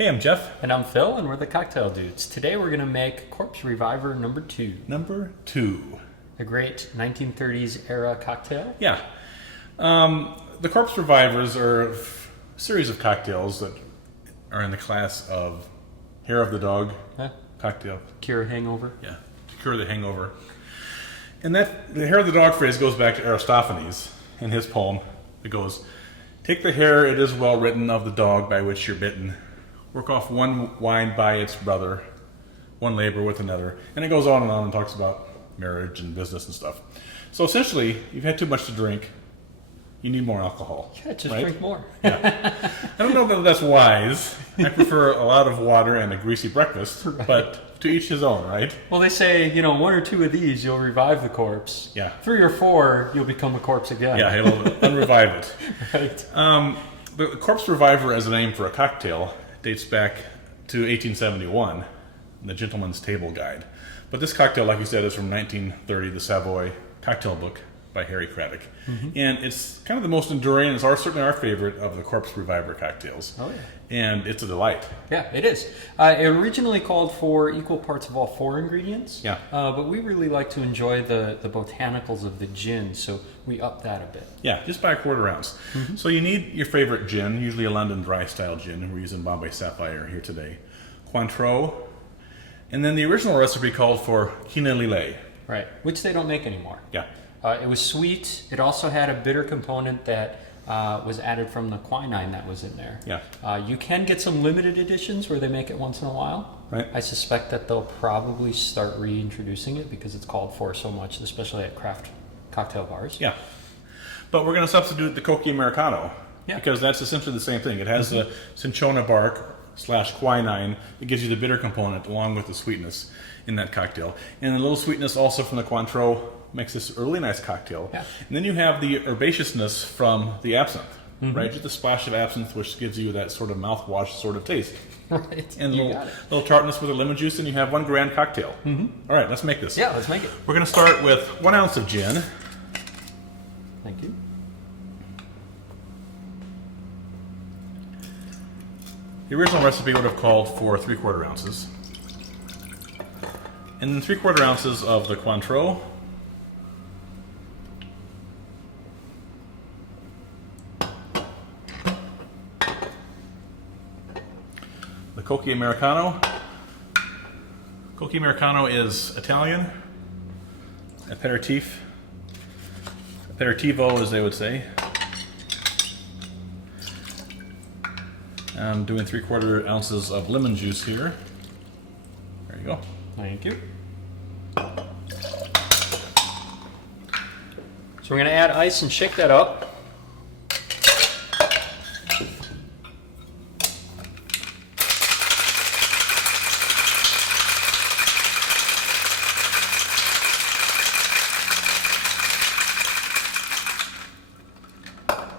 Hey, I'm Jeff. And I'm Phil, and we're the Cocktail Dudes. Today we're going to make Corpse Revever number 2. Number 2. A great 1930s era cocktail. Yeah. The Corpse Revivers are a series of cocktails that are in the class of hair of the dog cocktail. Cure hangover. Yeah, to cure the hangover. And that the hair of the dog phrase goes back to Aristophanes in his poem. It goes, "Take the hair, it is well written, of the dog by which you're bitten. Work off one wine by its brother, one labor with another." And it goes on and talks about marriage and business and stuff. So essentially, you've had too much to drink. You need more alcohol. Yeah, just right? drink more. Yeah. I don't know that that's wise. I prefer a lot of water and a greasy breakfast, Right. But to each his own, right? Well, they say, 1 or 2 of these, you'll revive the corpse. Yeah. 3 or 4, you'll become a corpse again. Yeah, it'll unrevive it. Right. The Corpse Reviver as a name for a cocktail dates back to 1871, in the Gentleman's Table Guide. But this cocktail, like you said, is from 1930, the Savoy Cocktail Book by Harry Craddock. Mm-hmm. And it's kind of the most enduring, it's certainly our favorite of the Corpse Reviver cocktails. Oh, yeah. And it's a delight. Yeah, it is. It originally called for equal parts of all 4 ingredients. Yeah. But we really like to enjoy the botanicals of the gin, so we up that a bit. Yeah, just by a quarter ounce. Mm-hmm. So you need your favorite gin, usually a London dry style gin, and we're using Bombay Sapphire here today. Cointreau. And then the original recipe called for Kina Lillet. Right, which they don't make anymore. Yeah. It was sweet. It also had a bitter component that was added from the quinine that was in there. Yeah. You can get some limited editions where they make it once in a while. Right. I suspect that they'll probably start reintroducing it because it's called for so much, especially at craft cocktail bars. Yeah. But we're going to substitute the Cocchi Americano. Yeah. Because that's essentially the same thing. It has the cinchona bark / quinine that gives you the bitter component along with the sweetness in that cocktail. And a little sweetness also from the Cointreau makes this a really nice cocktail. Yeah. And then you have the herbaceousness from the absinthe, right? Just a splash of absinthe, which gives you that sort of mouthwash sort of taste. Right. And a little tartness with the lemon juice, and you have one grand cocktail. All right, let's make this. Yeah, let's make it. We're going to start with 1 ounce of gin. Thank you. The original recipe would have called for 3/4 ounces. And then 3/4 ounces of the Cointreau. The Cocchi Americano. Cocchi Americano is Italian. Aperitif. Aperetivo, as they would say. I'm doing 3/4 ounces of lemon juice here. There you go. Thank you. So we're going to add ice and shake that up.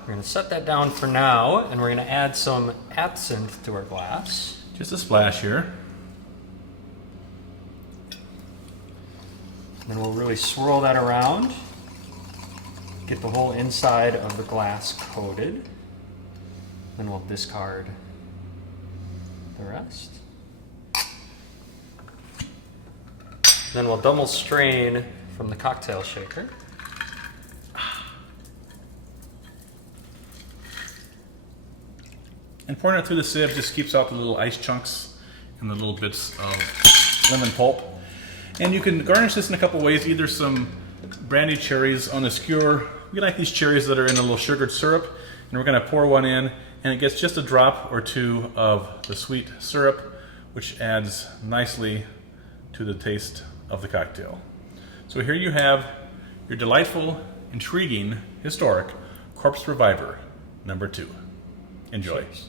We're going to set that down for now, and we're going to add some absinthe to our glass. Just a splash here. And then we'll really swirl that around. Get the whole inside of the glass coated. Then we'll discard the rest. Then we'll double strain from the cocktail shaker. And pouring it through the sieve just keeps out the little ice chunks and the little bits of lemon pulp. And you can garnish this in a couple ways, either some brandied cherries on a skewer. We like these cherries that are in a little sugared syrup, and we're going to pour one in, and it gets just a drop or 2 of the sweet syrup, which adds nicely to the taste of the cocktail. So here you have your delightful, intriguing, historic Corpse Reviver number 2. Enjoy. Cheers.